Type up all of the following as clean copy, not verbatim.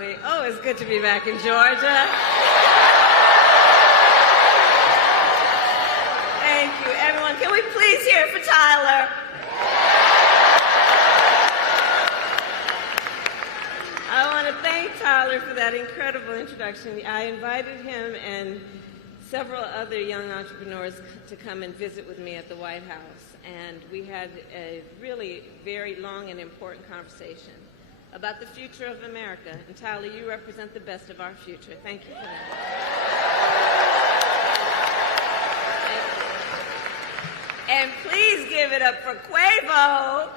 everybody. Oh, it's good to be back in Georgia. Thank you, everyone. Can we please hear it for Tyler? I want to thank Tyler for that incredible introduction. I invited him and several other young entrepreneurs to come and visit with me at the White House, and we had a really very long and important conversation about the future of America. And Tyler, you represent the best of our future. Thank you for that. And please give it up for Quavo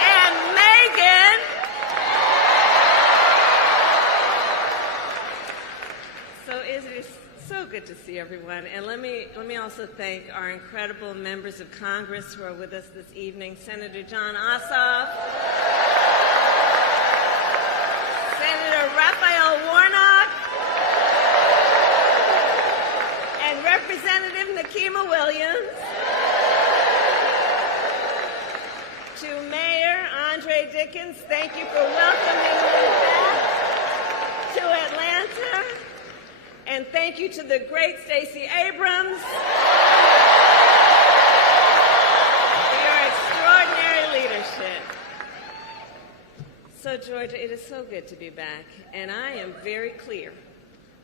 and Megan. So it is so good to see everyone. And let me also thank our incredible members of Congress who are with us this evening. Senator John Ossoff, Senator Raphael Warnock, and Representative Nikema Williams, to Mayor Andre Dickens, thank you for welcoming me back to Atlanta. And thank you to the great Stacey Abrams for your extraordinary leadership. So, Georgia, it is so good to be back, and I am very clear.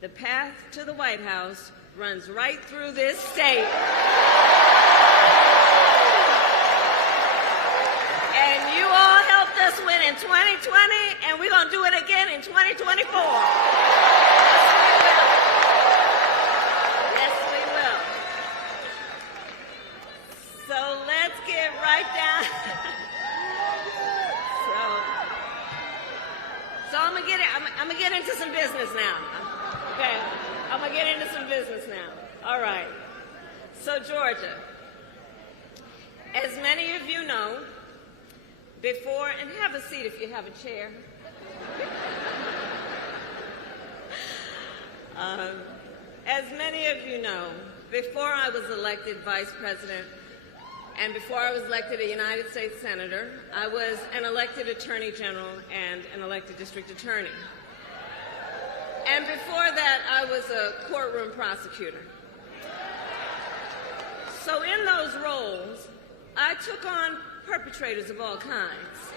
The path to the White House runs right through this state. And you all helped us win in 2020, and we're going to do it again in 2024. So I'm gonna get into some business now. Okay, I'm gonna get into some business now. All right. So Georgia, as many of you know, before, and have a seat if you have a chair. As many of you know, before I was elected vice president, and before I was elected a United States Senator, I was an elected Attorney General and an elected District Attorney. And before that, I was a courtroom prosecutor. So in those roles, I took on perpetrators of all kinds.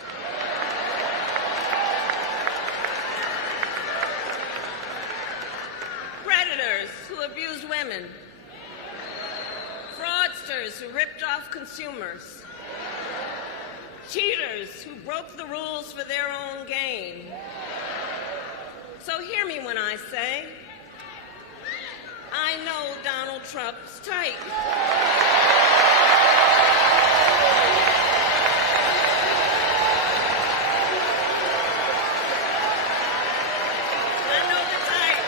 Predators who abused women. Fraudsters who ripped off consumers. Cheaters who broke the rules for their own gain. So hear me when I say, I know Donald Trump's type. I know the type.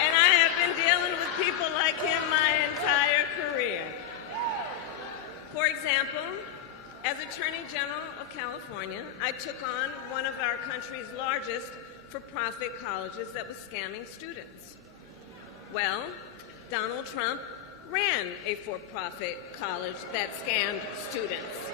And I have been dealing with people like him my entire career. For example, as Attorney General of California, I took on one of our country's largest for-profit colleges that was scamming students. Well, Donald Trump ran a for-profit college that scammed students.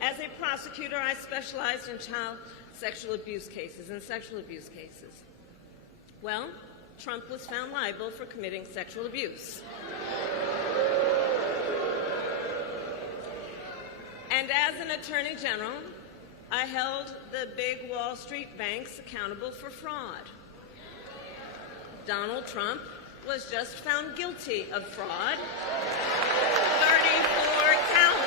As a prosecutor, I specialized in child sexual abuse cases and sexual abuse cases. Well, Trump was found liable for committing sexual abuse. And as an Attorney General, I held the big Wall Street banks accountable for fraud. Donald Trump was just found guilty of fraud. 34 counts.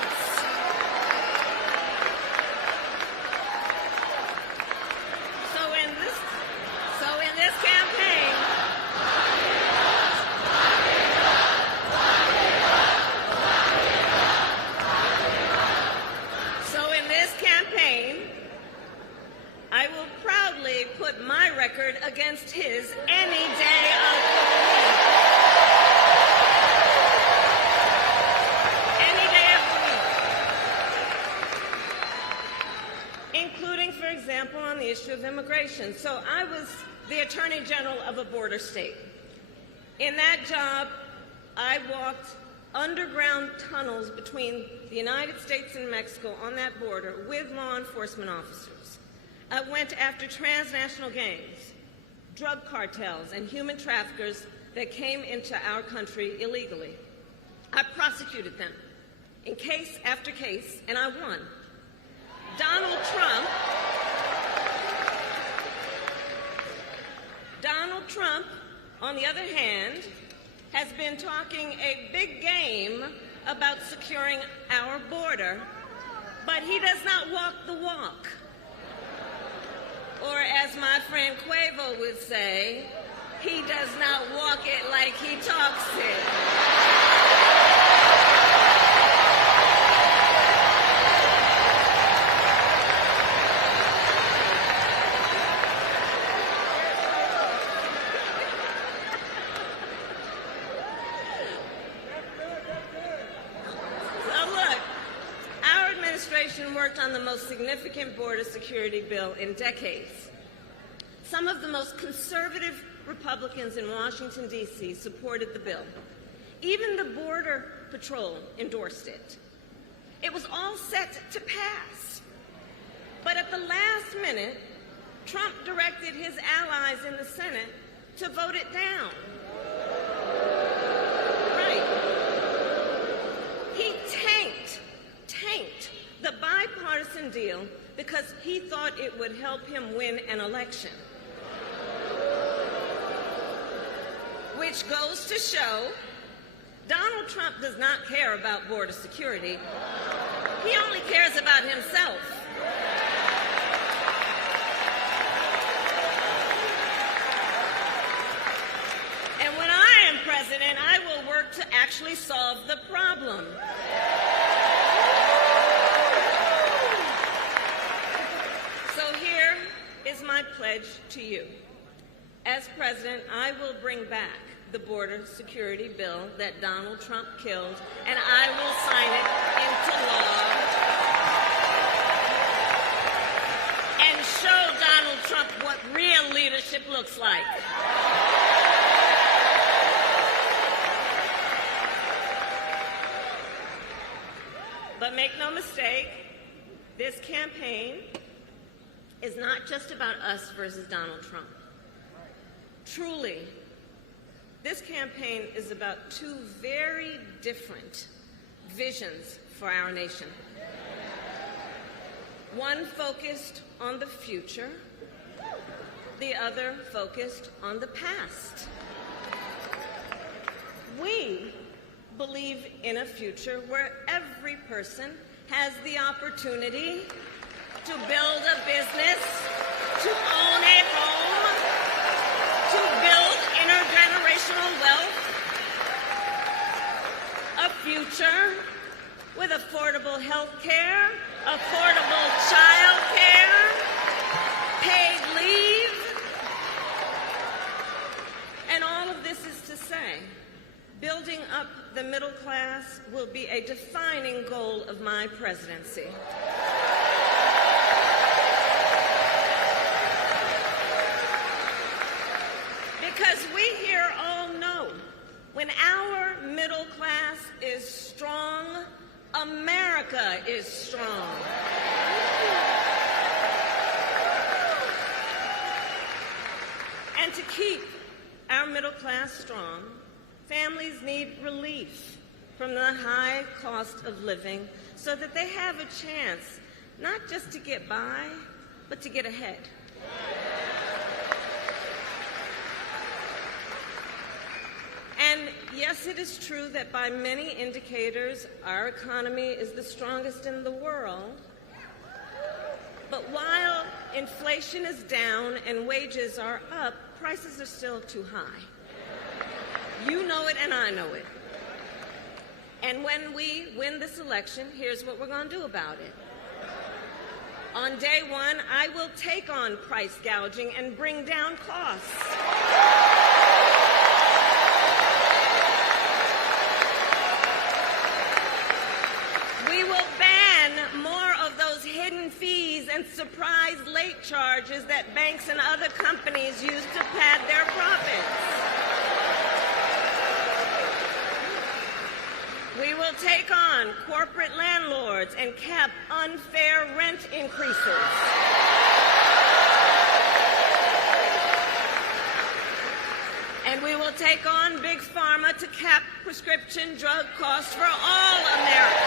So in this campaign, I will proudly put my record against his any day of the week. Any day of the week. Including, for example, on the issue of immigration. So I was the Attorney General of a border state. In that job, I walked underground tunnels between the United States and Mexico on that border with law enforcement officers. I went after transnational gangs, drug cartels, and human traffickers that came into our country illegally. I prosecuted them in case after case, and I won. Donald Trump, on the other hand, has been talking a big game about securing our border, but he does not walk the walk. Or as my friend Quavo would say, he does not walk it like he talks it. Worked on the most significant border security bill in decades. Some of the most conservative Republicans in Washington, D.C. supported the bill. Even the Border Patrol endorsed it. It was all set to pass. But at the last minute, Trump directed his allies in the Senate to vote it down. Right. He tanked the bipartisan deal because he thought it would help him win an election. Which goes to show Donald Trump does not care about border security. He only cares about himself. And when I am president, I will work to actually solve the problem. My pledge to you. As president, I will bring back the border security bill that Donald Trump killed, and I will sign it into law and show Donald Trump what real leadership looks like. But make no mistake, this campaign is not just about us versus Donald Trump. Truly, this campaign is about two very different visions for our nation. One focused on the future, the other focused on the past. We believe in a future where every person has the opportunity to build a business, to own a home, to build intergenerational wealth, a future with affordable health care, affordable child care, paid leave. And all of this is to say, building up the middle class will be a defining goal of my presidency. Because we here all know when our middle class is strong, America is strong. And to keep our middle class strong, families need relief from the high cost of living so that they have a chance not just to get by, but to get ahead. And yes, it is true that by many indicators, our economy is the strongest in the world. But while inflation is down and wages are up, prices are still too high. You know it and I know it. And when we win this election, here's what we're going to do about it. On day one, I will take on price gouging and bring down costs. We will ban more of those hidden fees and surprise late charges that banks and other companies use to pad their profits. will take on corporate landlords and cap unfair rent increases. And we will take on Big Pharma to cap prescription drug costs for all Americans.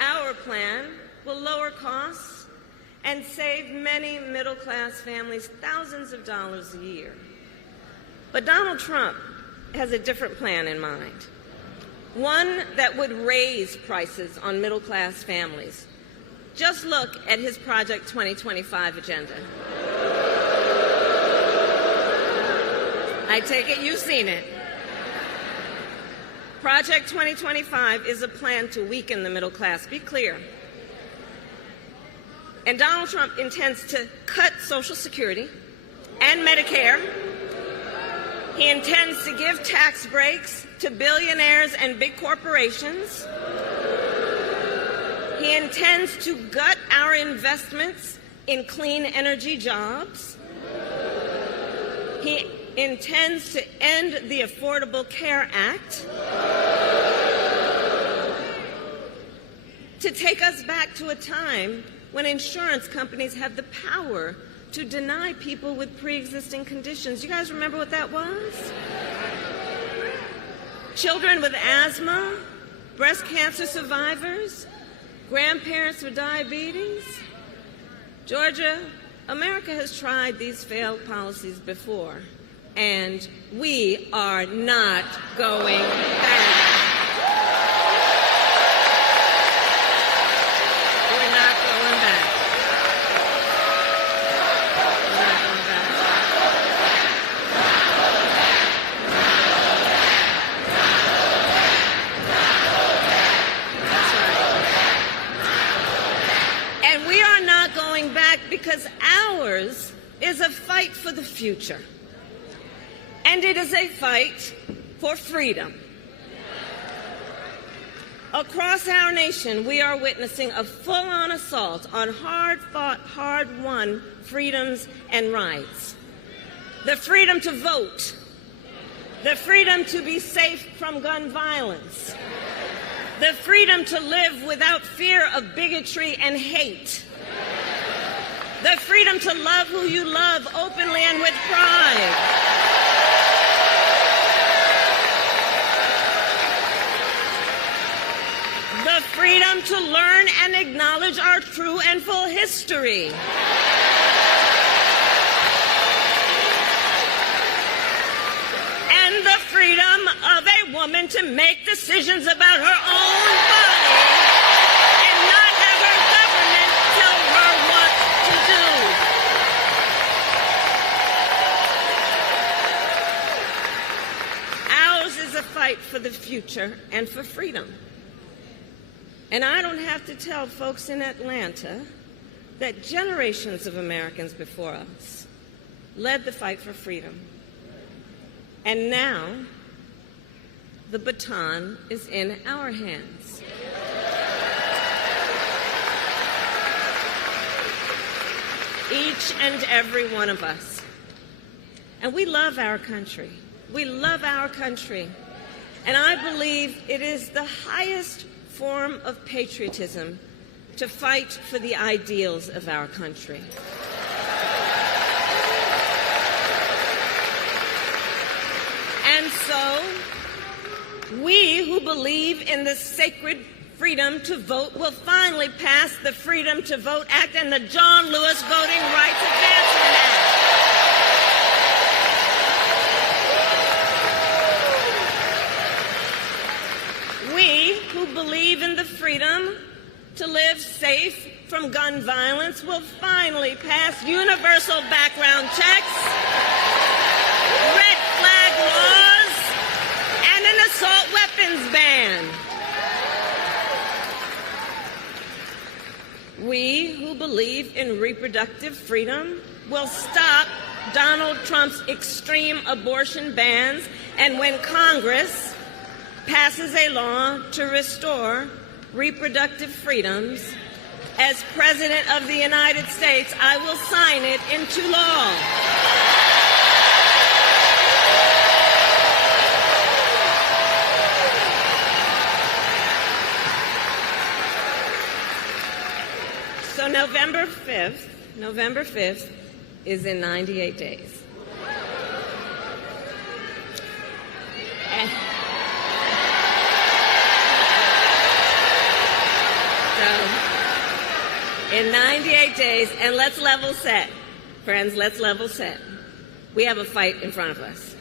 Our plan will lower costs and save many middle-class families thousands of dollars a year. But Donald Trump has a different plan in mind, one that would raise prices on middle-class families. Just look at his Project 2025 agenda. I take it you've seen it. Project 2025 is a plan to weaken the middle class. Be clear. And Donald Trump intends to cut Social Security and Medicare. He intends to give tax breaks to billionaires and big corporations. He intends to gut our investments in clean energy jobs. He intends to end the Affordable Care Act, to take us back to a time when insurance companies had the power to deny people with pre-existing conditions. You guys remember what that was? Children with asthma, breast cancer survivors, grandparents with diabetes. Georgia, America has tried these failed policies before, and we are not going back. We're not going back. We're not going back. That's right. And we are not going back because ours is a fight for the future. And it is a fight for freedom. Across our nation, we are witnessing a full-on assault on hard-fought, hard-won freedoms and rights. The freedom to vote, the freedom to be safe from gun violence, the freedom to live without fear of bigotry and hate, the freedom to love who you love openly and with pride. The freedom to learn and acknowledge our true and full history. And the freedom of a woman to make decisions about her own body and not have her government tell her what to do. Ours is a fight for the future and for freedom. And I don't have to tell folks in Atlanta that generations of Americans before us led the fight for freedom. And now, the baton is in our hands. Each and every one of us. And we love our country. We love our country. And I believe it is the highest form of patriotism to fight for the ideals of our country. And so, we who believe in the sacred freedom to vote will finally pass the Freedom to Vote Act and the John Lewis Voting Rights Advancement Act. We who believe in the freedom to live safe from gun violence will finally pass universal background checks, red flag laws, and an assault weapons ban. We who believe in reproductive freedom will stop Donald Trump's extreme abortion bans, and when Congress passes a law to restore reproductive freedoms, as President of the United States, I will sign it into law. So November 5th is in 98 days. And so, in 98 days, and let's level set. Friends, let's level set. We have a fight in front of us.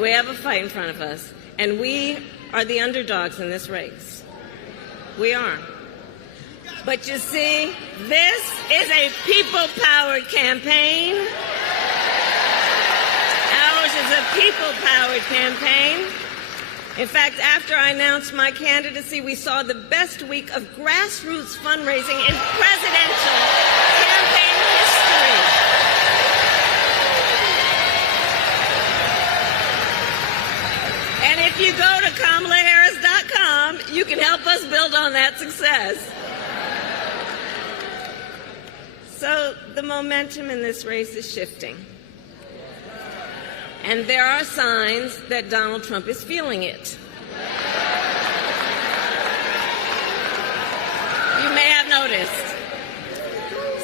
We have a fight in front of us, and we are the underdogs in this race. We are. But you see, this is a people-powered campaign. Ours is a people-powered campaign. In fact, after I announced my candidacy, we saw the best week of grassroots fundraising in presidential campaign history. And if you go to KamalaHarris.com, you can help us build on that success. So the momentum in this race is shifting. And there are signs that Donald Trump is feeling it. You may have noticed.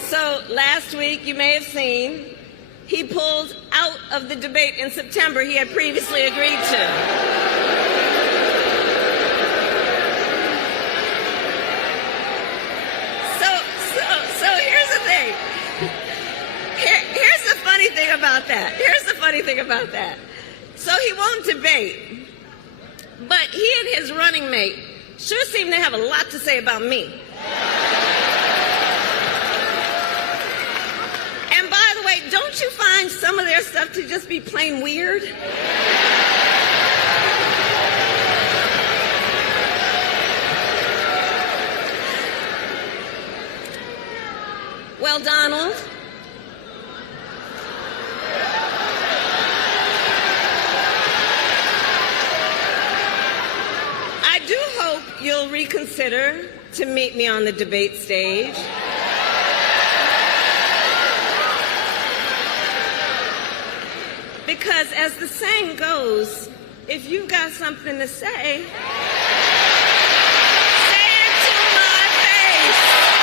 So last week, you may have seen, he pulled out of the debate in September he had previously agreed to. Here's the funny thing about that. So he won't debate, but he and his running mate sure seem to have a lot to say about me. And by the way, don't you find some of their stuff to just be plain weird? Well, Donald, you'll reconsider to meet me on the debate stage. Because as the saying goes, if you've got something to say, say it to my face.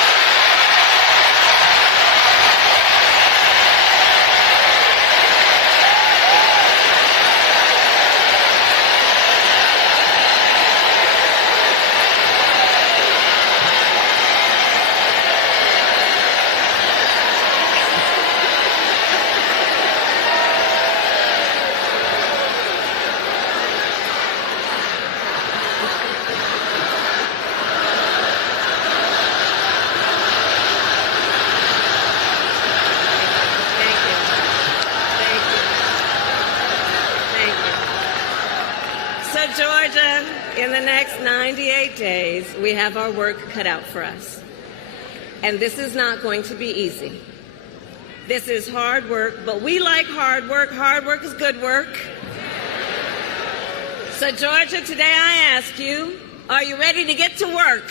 Georgia, in the next 98 days, we have our work cut out for us. And this is not going to be easy. This is hard work, but we like hard work. Hard work is good work. So, Georgia, today I ask you, are you ready to get to work?